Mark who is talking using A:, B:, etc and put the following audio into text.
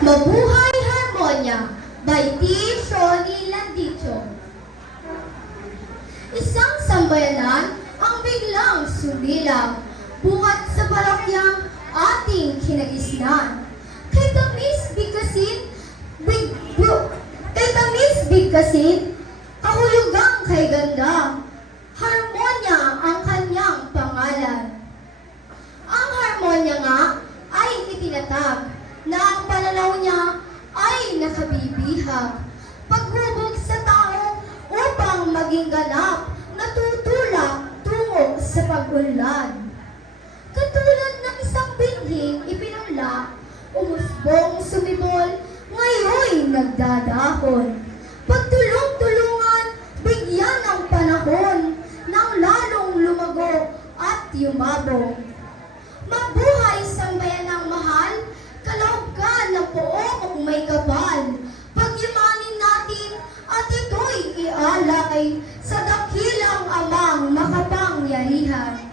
A: Mabuhay Harmonya by T. Shoni Landicho. Isang sambayanan ang biglang sumilaw buhat sa parokyang ating kinagisnan. Kay Tamis Bigkasin, big, bro, kay Tamis Bigkasin, kahulugang kay ganda. Harmonya ang kanyang pangalan. Ang harmonya nga ay itinatag na ang pananaw niya ay nakabibihag. Paghubog sa tao upang maging ganap na tutulak tungo sa pag-unlad. Katulad ng isang binhing ipinula, umusbong sumibol, ngayon nagdadahon. Pagtulong-tulungan, bigyan ng panahon, nang lalong lumago at yumabong. Mabuhay ialay sa dakilang amang makapangyarihan.